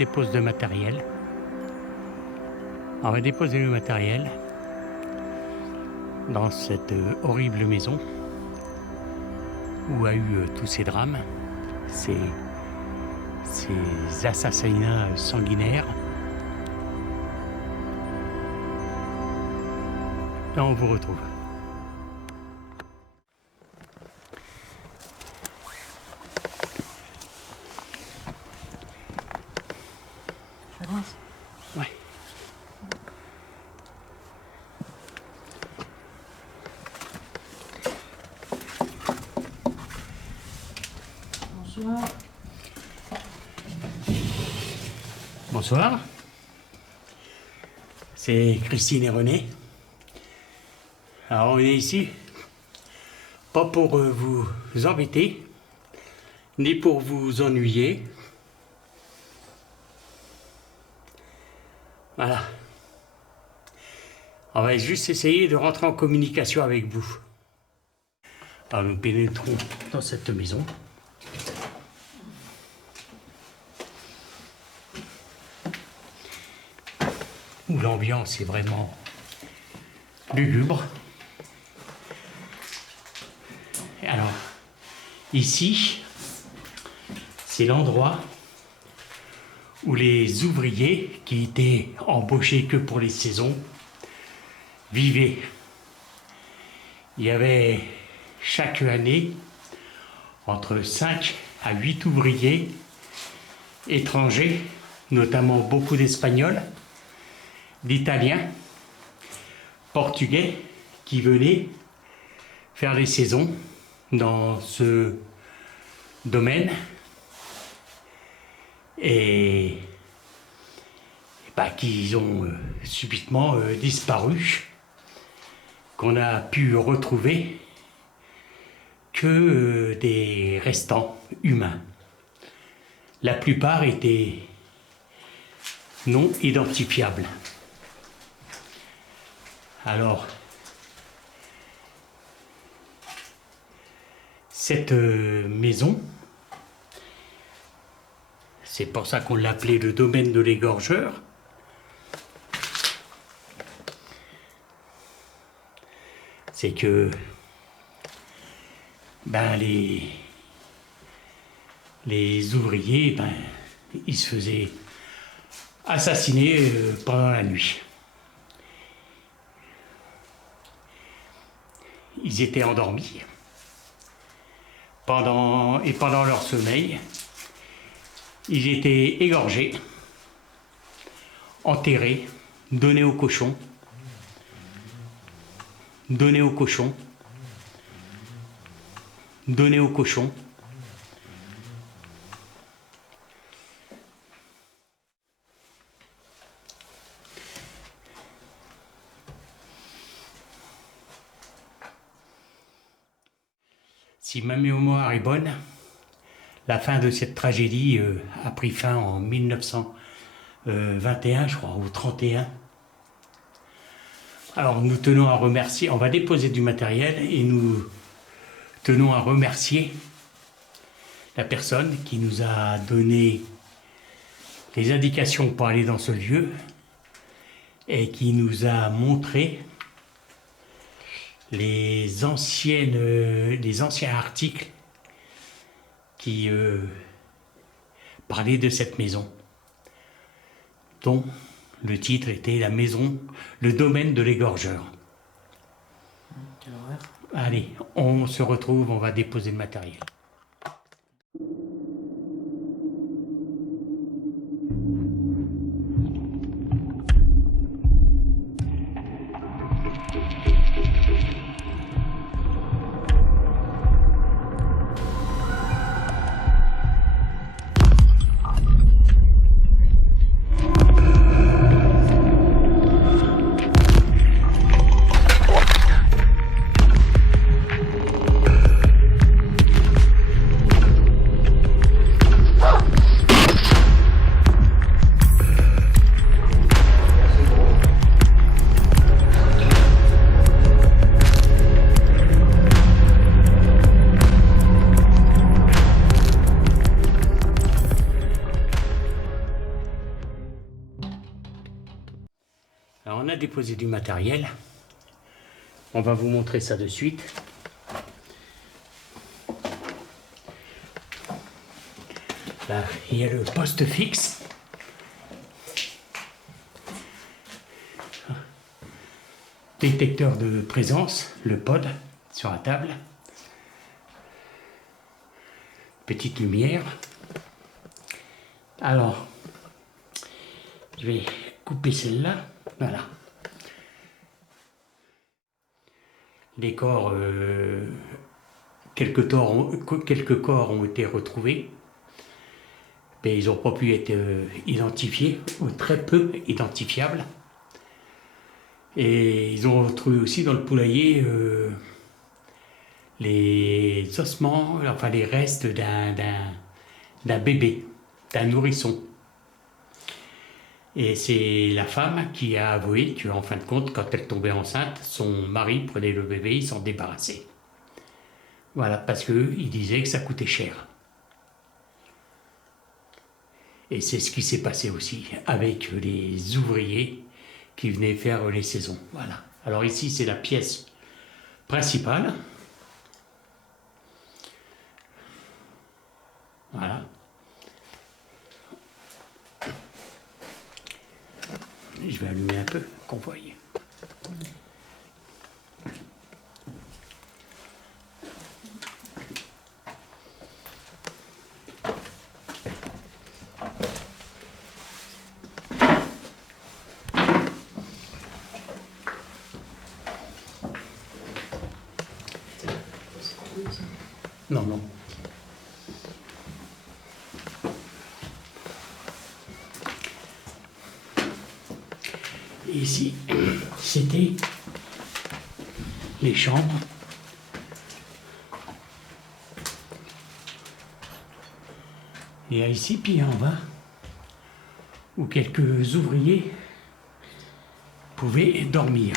dépose de matériel. On va déposer le matériel dans cette horrible maison où a eu tous ces drames, ces assassinats sanguinaires. Et on vous retrouve. Ouais. Bonsoir. Bonsoir. C'est Christine et René. Alors on est ici, pas pour vous embêter, ni pour vous ennuyer. Voilà. On va juste essayer de rentrer en communication avec vous. Alors nous pénétrons dans cette maison. Où l'ambiance est vraiment lugubre. Alors, ici, c'est l'endroit où les ouvriers qui étaient embauchés que pour les saisons vivaient. Il y avait chaque année entre 5 à 8 ouvriers étrangers, notamment beaucoup d'Espagnols, d'Italiens, Portugais, qui venaient faire les saisons dans ce domaine. Et qu'ils ont subitement disparu, qu'on a pu retrouver que des restants humains. La plupart étaient non identifiables. Alors, cette maison, c'est pour ça qu'on l'appelait le domaine de l'égorgeur. C'est que les ouvriers, ils se faisaient assassiner pendant la nuit. Ils étaient endormis. Pendant leur sommeil, ils étaient égorgés, enterrés, donnés aux cochons, donnés aux cochons, donnés aux cochons. Si ma mémoire est bonne, la fin de cette tragédie a pris fin en 1921, je crois, ou 31. Alors nous tenons à remercier, on va déposer du matériel et nous tenons à remercier la personne qui nous a donné les indications pour aller dans ce lieu et qui nous a montré les anciens articles qui parlaient de cette maison, dont le titre était la maison, le domaine de l'égorgeur. Quelle horreur. Allez, on se retrouve, on va déposer le matériel. Alors on a déposé du matériel. On va vous montrer ça de suite. Là, il y a le poste fixe. Détecteur de présence, le pod sur la table. Petite lumière. Alors, je vais couper celle-là. Voilà. Les corps, quelques corps ont été retrouvés. Mais ils n'ont pas pu être identifiés, ou très peu identifiables. Et ils ont retrouvé aussi dans le poulailler les ossements, enfin les restes d'un bébé, d'un nourrisson. Et c'est la femme qui a avoué qu'en fin de compte, quand elle tombait enceinte, son mari prenait le bébé, il s'en débarrassait. Voilà, parce qu'il disait que ça coûtait cher. Et c'est ce qui s'est passé aussi avec les ouvriers qui venaient faire les saisons. Voilà. Alors ici, c'est la pièce principale. Voilà. Je vais allumer un peu, qu'on voie. Non, non. Et ici, c'était les chambres. Et ici, puis en bas, où quelques ouvriers pouvaient dormir.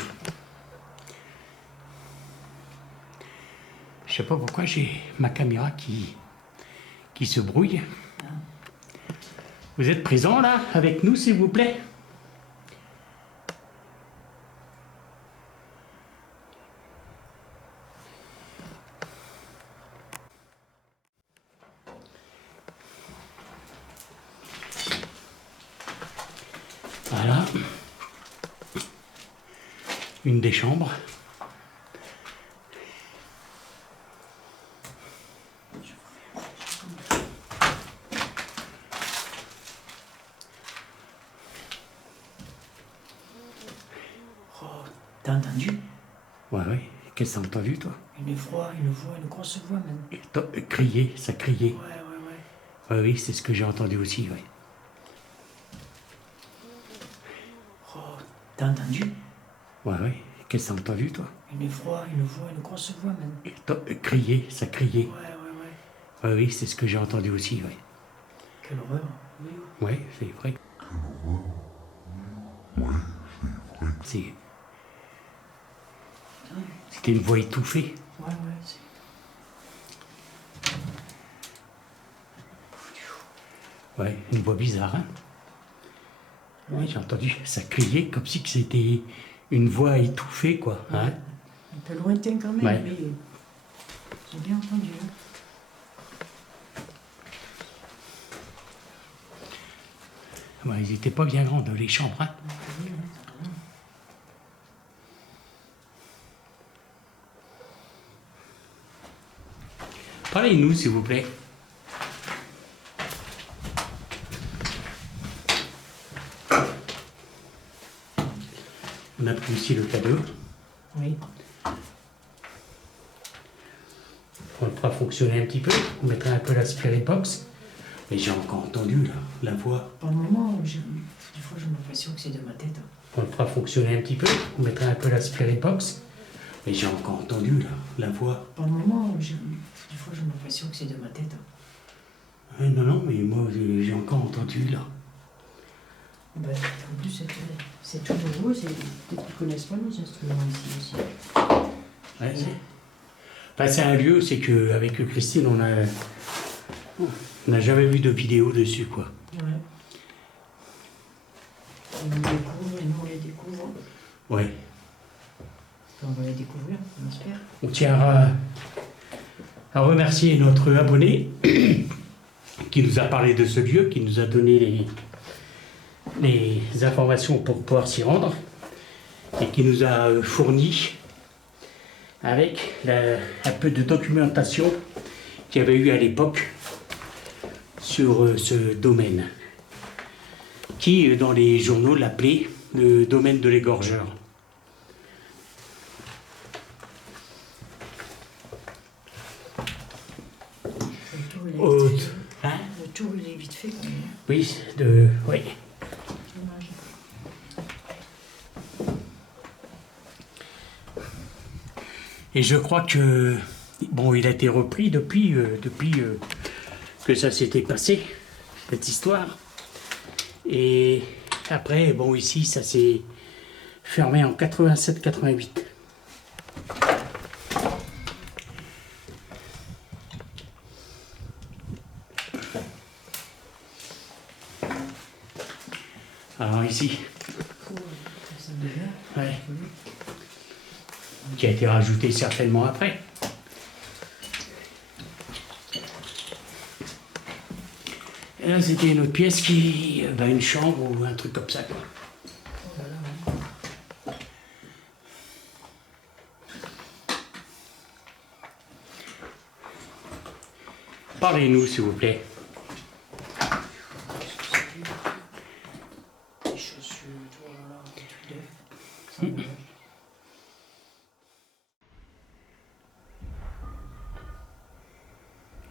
Je sais pas pourquoi j'ai ma caméra qui se brouille. Vous êtes présent là avec nous, s'il vous plaît? Voilà. Une des chambres. Oh, t'as entendu? Ouais, ouais. Qu'est-ce que t'as entendu, toi? Une voix, une grosse voix même. Crier, ça criait. Ouais. Ouais, oui, c'est ce que j'ai entendu aussi, ouais. Oh, t'as entendu? Ouais, ouais. Qu'est-ce que t'as entendu, toi? Une grosse voix même. Crier, ça criait. Ouais. Ouais, oui, c'est ce que j'ai entendu aussi, ouais. Quelle horreur, oui. Ouais, c'est vrai. C'était une voix étouffée. Ouais. Ouais, une voix bizarre, hein? Oui, j'ai entendu, ça criait comme si c'était une voix étouffée, quoi. Hein? Un peu lointain quand même, ouais. Mais j'ai bien entendu. Hein. Ouais, ils n'étaient pas bien grandes, les chambres, hein? Parlez-nous, s'il vous plaît. On a pris aussi le cadeau. Oui. On le fera fonctionner un petit peu. On mettra un peu la spirit box. Mais j'ai encore entendu, là, la voix. Par le moment, des fois, j'ai l'impression que c'est de ma tête. On le fera fonctionner un petit peu. On mettra un peu la spirit box. Mais j'ai encore entendu, là, la voix. Par le moment, des fois, j'ai l'impression que c'est de ma tête. Non, mais moi, j'ai encore entendu, là. Ben, en plus, c'est tout nouveau, peut-être qu'ils ne connaissent pas nos instruments ici aussi. Ouais, c'est un lieu, c'est qu'avec Christine, on n'a jamais vu de vidéo dessus, quoi. Ouais. On les découvre et nous on les découvre. Ouais. Enfin, on va les découvrir, on espère. On tient à remercier notre abonné qui nous a parlé de ce lieu, qui nous a donné les informations pour pouvoir s'y rendre et qui nous a fourni avec un peu de documentation qu'il y avait eu à l'époque sur ce domaine, qui dans les journaux l'appelait le domaine de l'égorgeur. Hein? Le tour il est vite fait quand même. Oui, oui. Dommage. Et je crois que, bon, il a été repris depuis que ça s'était passé, cette histoire. Et après, bon, ici, ça s'est fermé en 87-88. Alors ici, ouais, qui a été rajouté certainement après. Et là, c'était une autre pièce qui, une chambre ou un truc comme ça, quoi. Parlez-nous, s'il vous plaît. Les chaussures, voilà, tout neuf.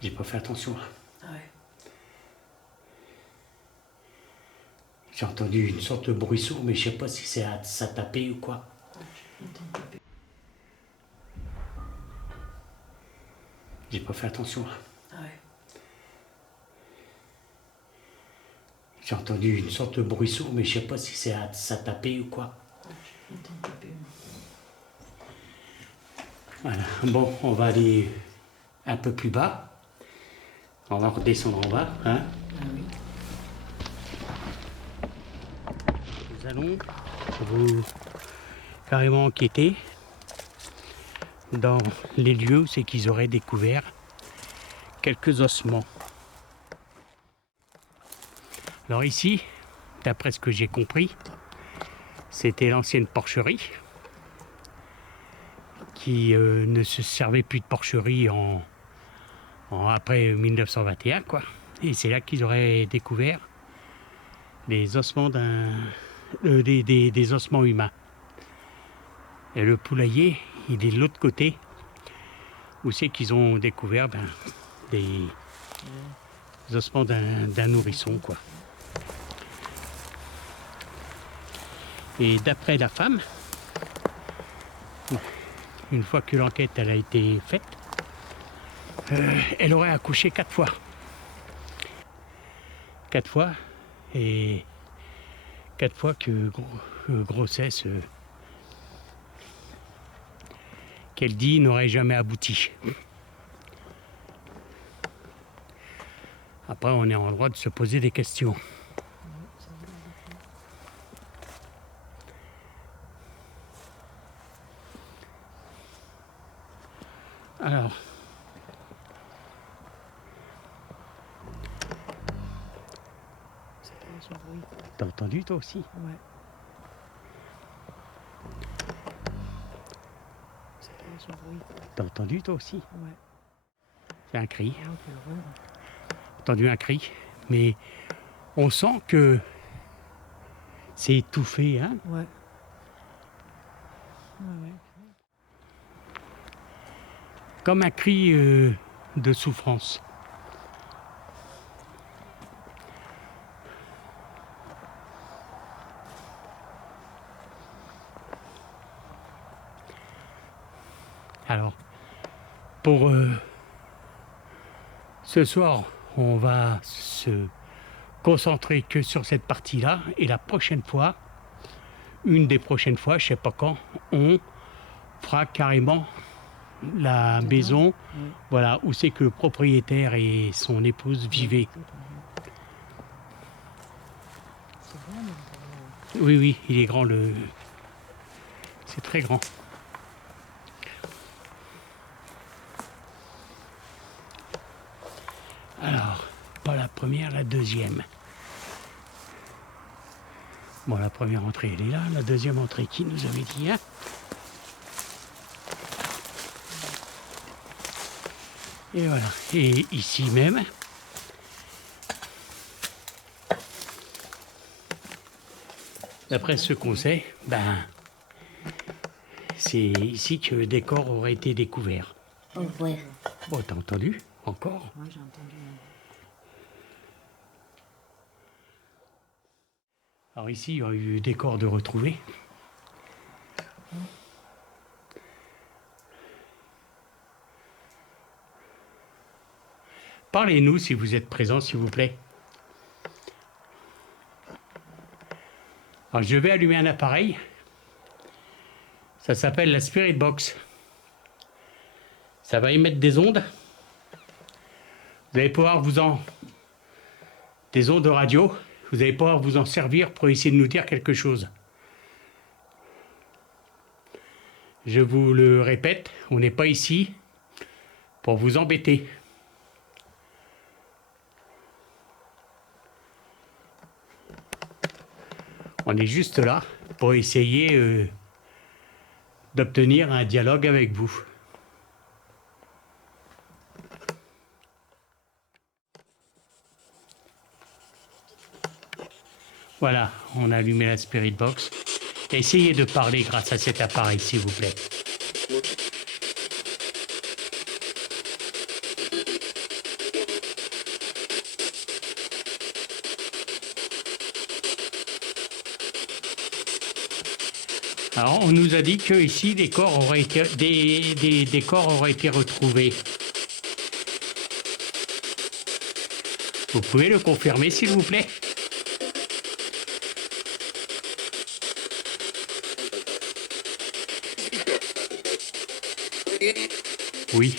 J'ai pas fait attention. Ah ouais. J'ai entendu une sorte de bruit sourd, mais je sais pas si c'est ça tapait ou quoi. J'ai pas fait attention. Ah ouais. J'ai entendu une sorte de bruit sourd, mais je sais pas si c'est ça tapait ou quoi. Voilà. Bon, on va aller un peu plus bas. On va redescendre en bas, hein. Ah oui. Nous allons vous carrément enquêter dans les lieux où c'est qu'ils auraient découvert quelques ossements. Alors ici, d'après ce que j'ai compris, c'était l'ancienne porcherie qui ne se servait plus de porcherie après 1921, quoi. Et c'est là qu'ils auraient découvert les ossements des ossements humains. Et le poulailler, il est de l'autre côté, où c'est qu'ils ont découvert des ossements d'un nourrisson, quoi. Et d'après la femme, une fois que l'enquête elle a été faite, elle aurait accouché 4 fois. 4 fois, et 4 fois que grossesse qu'elle dit n'aurait jamais abouti. Après, on est en droit de se poser des questions. Alors, t'as entendu toi aussi? Ouais. T'as entendu toi aussi? Ouais. C'est un cri. Ah, quelle horreur. Entendu un cri, mais on sent que c'est étouffé, hein? Ouais. Ouais, ouais. Comme un cri de souffrance. Alors, pour ce soir, on va se concentrer que sur cette partie-là, et la prochaine fois, une des prochaines fois, je sais pas quand, on fera carrément la maison, voilà, où c'est que le propriétaire et son épouse vivaient. Oui, oui, il est grand le. C'est très grand. Alors, pas la première, la deuxième. Bon, la première entrée, elle est là. La deuxième entrée, qui nous avait dit, hein? Et voilà. Et ici même, d'après ce qu'on sait, ben, c'est ici que le décor aurait été découvert. Oh, ouais. Oh, t'as entendu? Encore? Ouais, j'ai entendu. Alors ici, il y a eu décor de retrouver. Parlez-nous si vous êtes présent, s'il vous plaît. Alors je vais allumer un appareil. Ça s'appelle la Spirit Box. Ça va émettre des ondes. Vous allez pouvoir des ondes radio. Vous allez pouvoir vous en servir pour essayer de nous dire quelque chose. Je vous le répète, on n'est pas ici pour vous embêter. On est juste là pour essayer d'obtenir un dialogue avec vous. Voilà, on a allumé la Spirit Box. Essayez de parler grâce à cet appareil, s'il vous plaît. Alors, on nous a dit que ici, des corps auraient été retrouvés. Vous pouvez le confirmer, s'il vous plaît? Oui.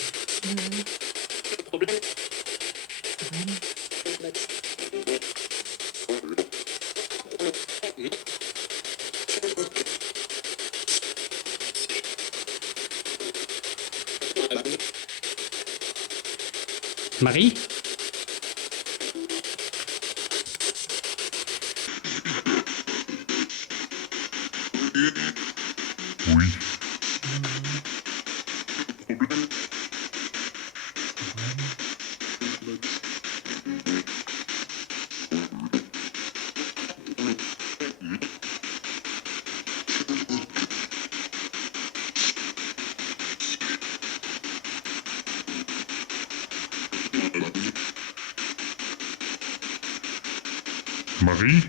Marie? Oui. Marie?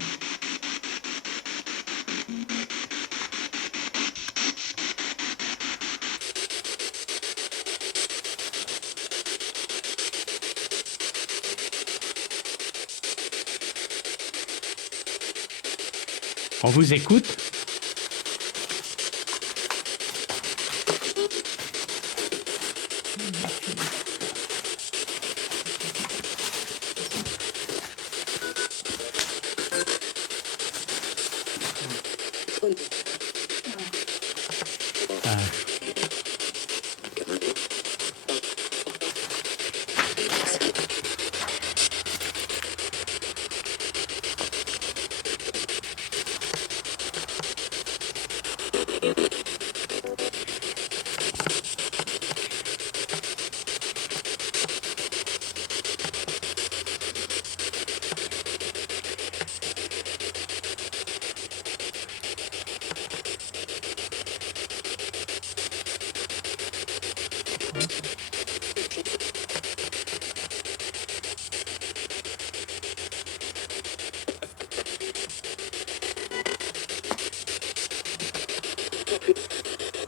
On vous écoute? Ah.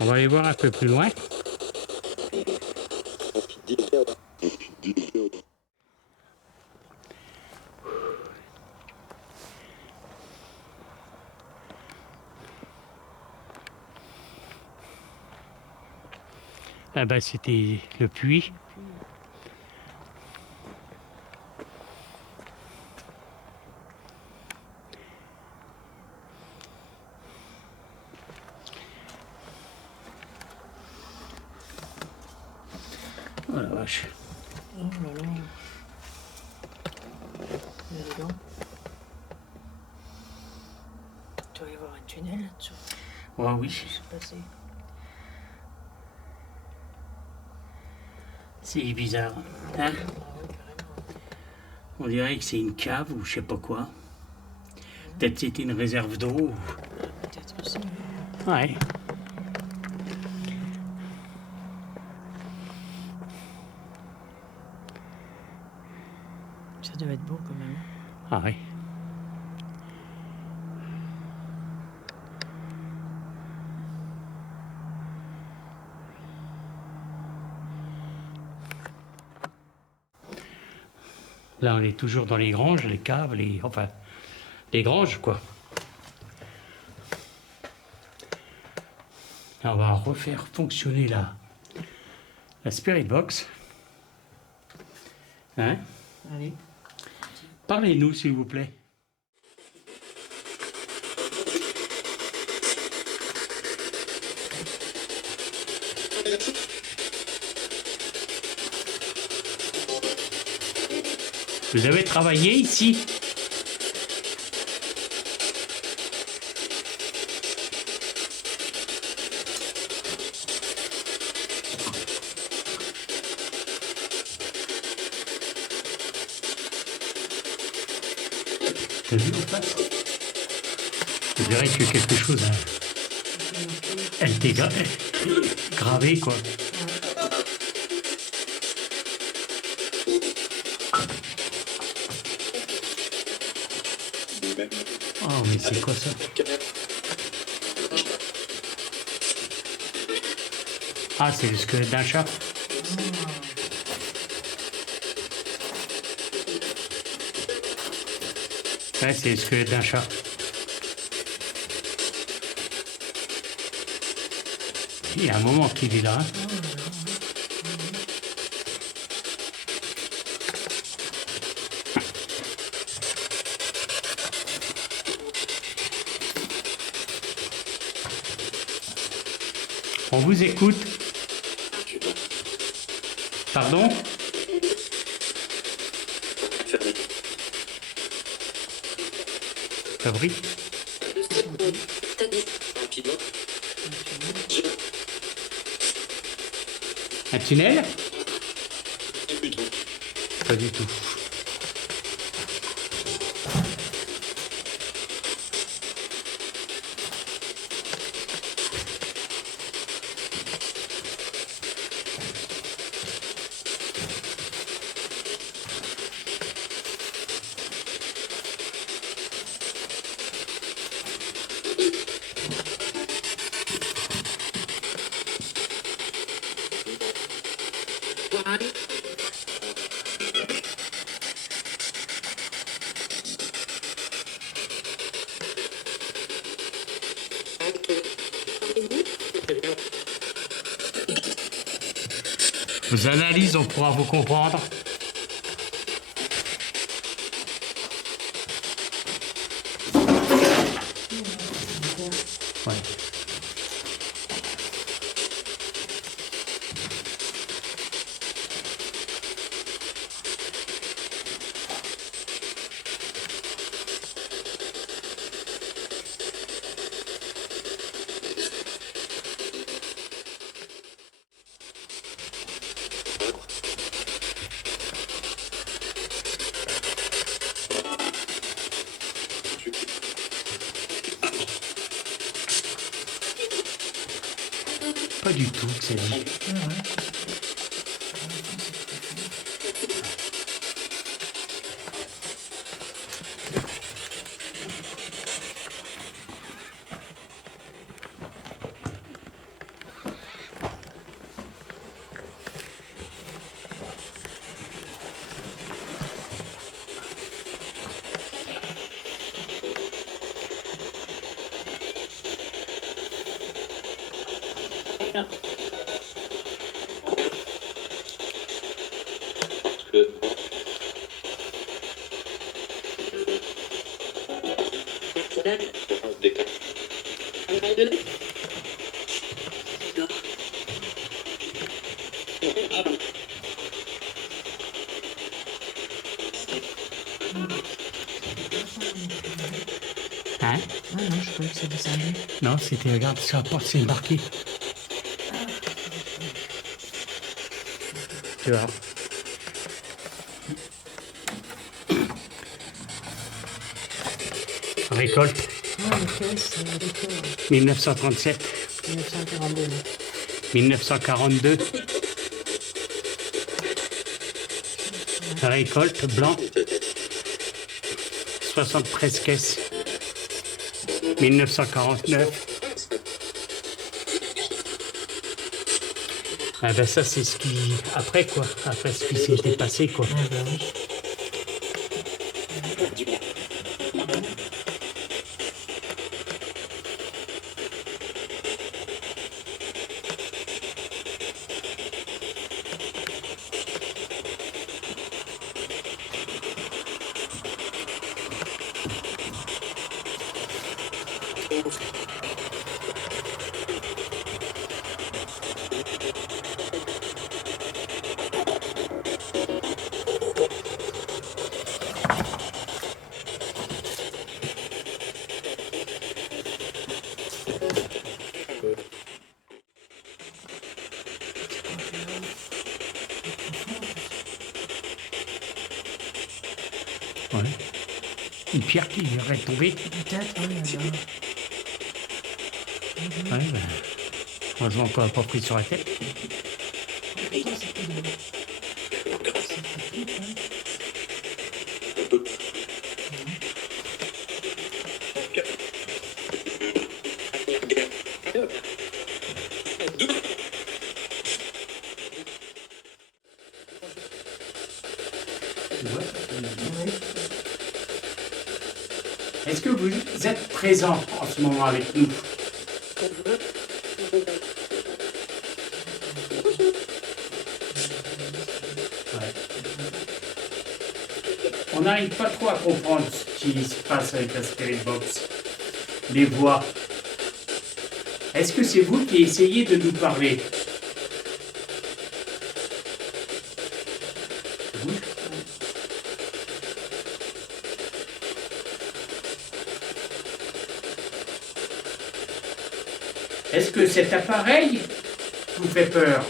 On va aller voir un peu plus loin. Ah bah c'était le puits. vache. Oh là là. Là-dedans. Il doit y avoir un tunnel là-dessous. Ouais, oui. C'est passé. C'est bizarre. Hein? Ah oui, carrément. On dirait que c'est une cave ou je sais pas quoi. Peut-être c'était une réserve d'eau. Peut-être aussi. Ouais. Ça doit être beau quand même. Ah oui. Là, on est toujours dans les granges, les caves, enfin, les granges, quoi. Là, on va refaire fonctionner la Spirit Box. Hein? Allez. Parlez-nous, s'il vous plaît. Vous avez travaillé ici? T'as vu en face? Je dirais que quelque chose a été gravé, quoi. Oh, mais c'est quoi ça? Ah, c'est le squelette d'un chat. Ouais, c'est le squelette d'un chat. Il y a un moment qu'il est là. Hein. On vous écoute. Pardon? Fabrique? Un tunnel? Pas du tout. Vos analyses, on pourra vous comprendre. Ouais. Pas du tout, que ça dit. croyais que ça descendait. Non, c'était, regarde, sur la porte, c'est marqué. Tu vois. Récolte Ah, les caisses, d'accord. 1937, 1942. 1942. Récolte blanc 73 caisses. 1949. Ah ben ça c'est ce qui. Après quoi. Après ce qui s'était passé quoi. Ah, bah oui. Ouais. Une pierre qui aurait tombé. Peut-être, oui, alors. Ouais, ben, heureusement qu'on n'a pas pris sur la tête. Putain, c'était de- c'était tout, hein. Oui. Est-ce que vous êtes présent en ce moment avec nous? Ouais. On n'arrive pas trop à comprendre ce qui se passe avec la Spirit Box. Les voix. Est-ce que c'est vous qui essayez de nous parler? Vous? Est-ce que cet appareil vous fait peur?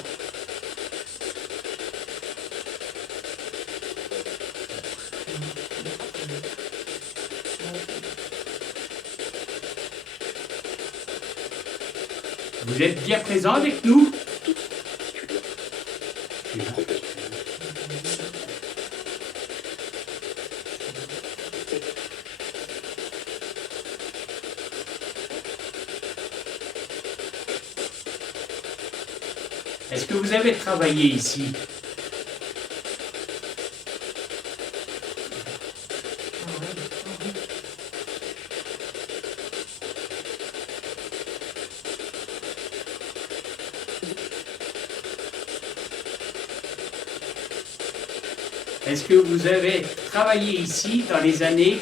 Vous êtes bien présent avec nous? Est-ce que vous avez travaillé ici? Ah, ouais, ah, oui. Est-ce que vous avez travaillé ici dans les années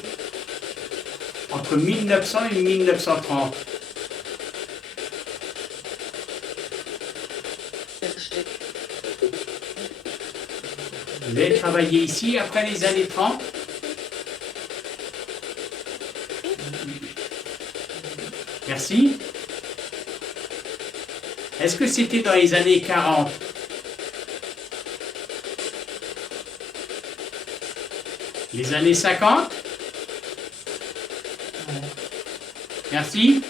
entre 1900 et 1930? Vous avez travaillé ici après les années 30? Merci. Est-ce que c'était dans les années 40? Les années 50? Merci.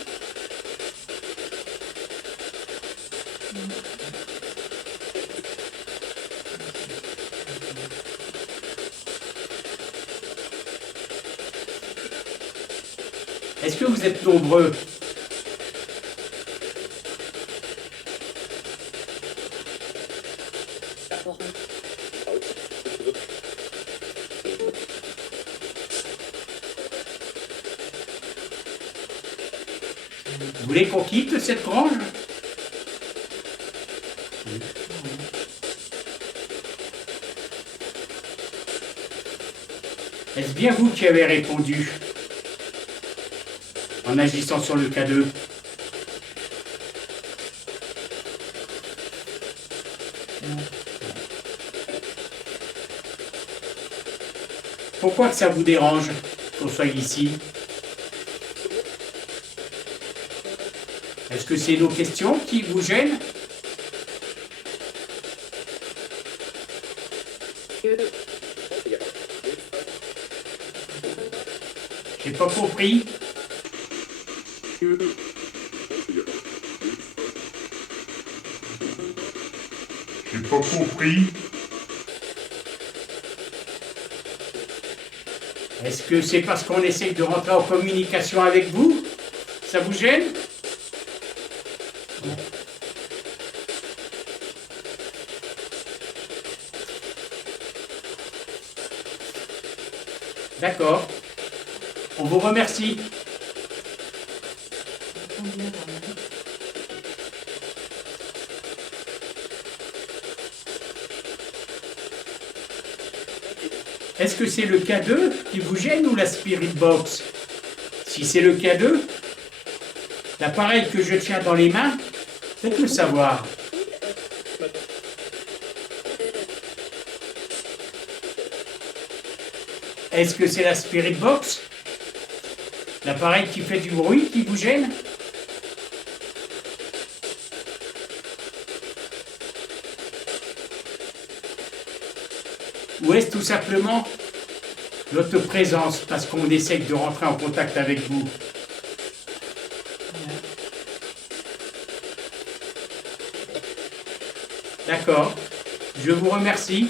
Est-ce que vous êtes nombreux? Vous voulez qu'on quitte cette grange? Est-ce bien vous qui avez répondu en agissant sur le K2? Pourquoi que ça vous dérange qu'on soit ici? Est-ce que c'est nos questions qui vous gênent? J'ai pas compris. J'ai pas compris. Est-ce que c'est parce qu'on essaye de rentrer en communication avec vous? Ça vous gêne? D'accord. On vous remercie. Est-ce que c'est le K2 qui vous gêne ou la Spirit Box? Si c'est le K2, l'appareil que je tiens dans les mains, faites-le savoir. Est-ce que c'est la Spirit Box? L'appareil qui fait du bruit qui vous gêne? Ou est-ce tout simplement notre présence parce qu'on essaye de rentrer en contact avec vous? D'accord. Je vous remercie.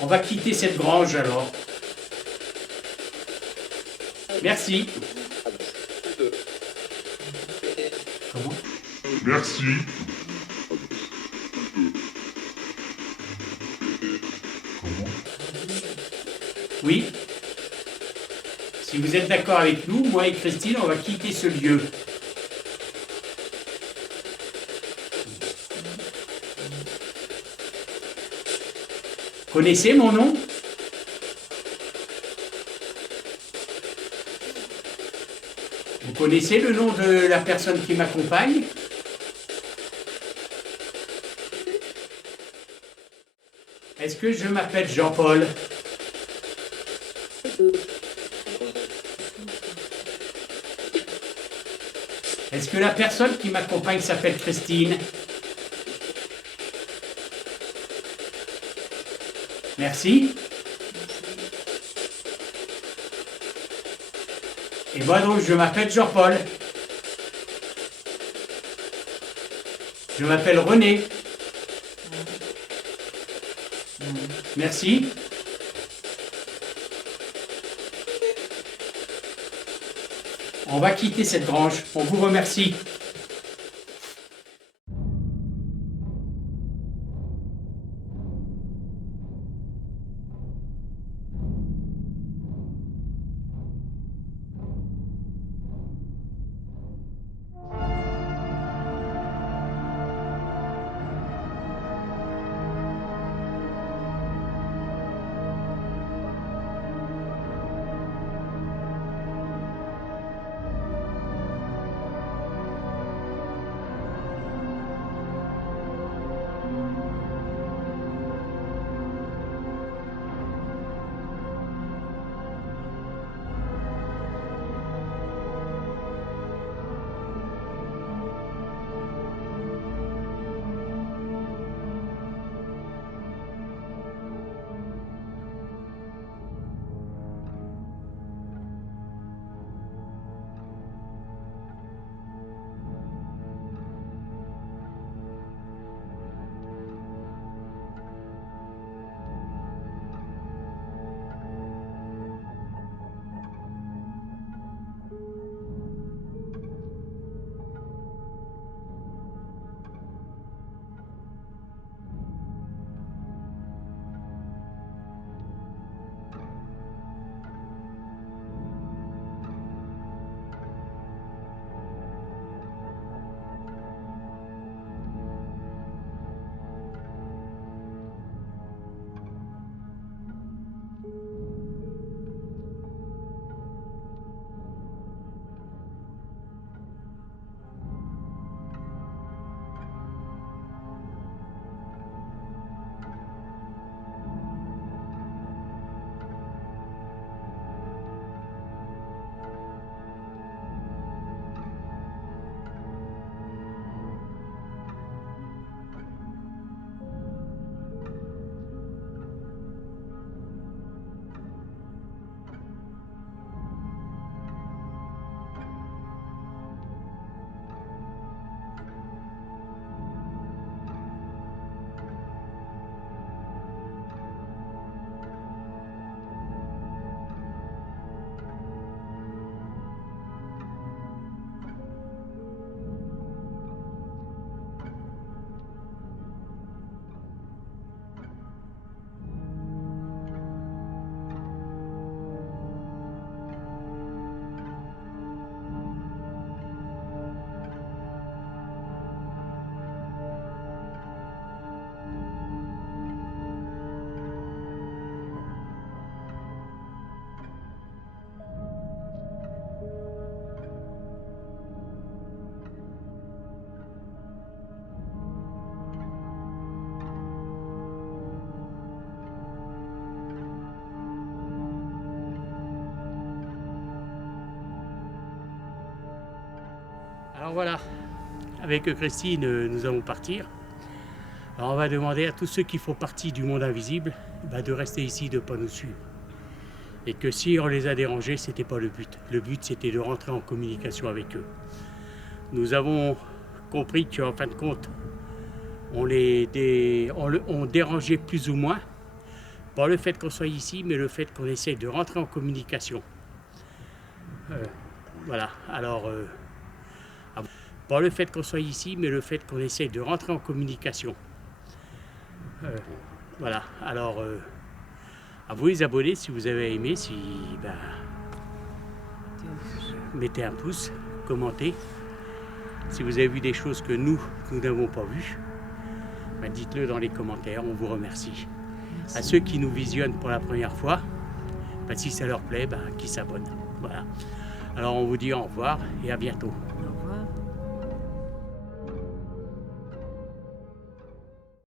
On va quitter cette grange alors. Merci. Comment? Merci. Comment? Oui. Si vous êtes d'accord avec nous, moi et Christine, on va quitter ce lieu. Connaissez mon nom? Vous connaissez le nom de la personne qui m'accompagne? Est-ce que je m'appelle Jean-Paul? Est-ce que la personne qui m'accompagne s'appelle Christine? Merci. Et moi donc, je m'appelle Jean-Paul. Je m'appelle René. Merci. On va quitter cette grange. On vous remercie. voilà, avec Christine, nous allons partir. Alors on va demander à tous ceux qui font partie du monde invisible de rester ici, de ne pas nous suivre. Et que si on les a dérangés, ce n'était pas le but. Le but, c'était de rentrer en communication avec eux. Nous avons compris qu'en fin de compte, on dérangeait plus ou moins, pas le fait qu'on soit ici, mais le fait qu'on essaie de rentrer en communication. Voilà, alors, pas le fait qu'on soit ici, mais le fait qu'on essaie de rentrer en communication. Voilà, alors, à vous les abonnés si vous avez aimé, mettez un pouce, commentez. Si vous avez vu des choses que nous n'avons pas vues, dites-le dans les commentaires, on vous remercie. Merci. À ceux qui nous visionnent pour la première fois, si ça leur plaît, qu'ils s'abonnent. Voilà. Alors on vous dit au revoir et à bientôt.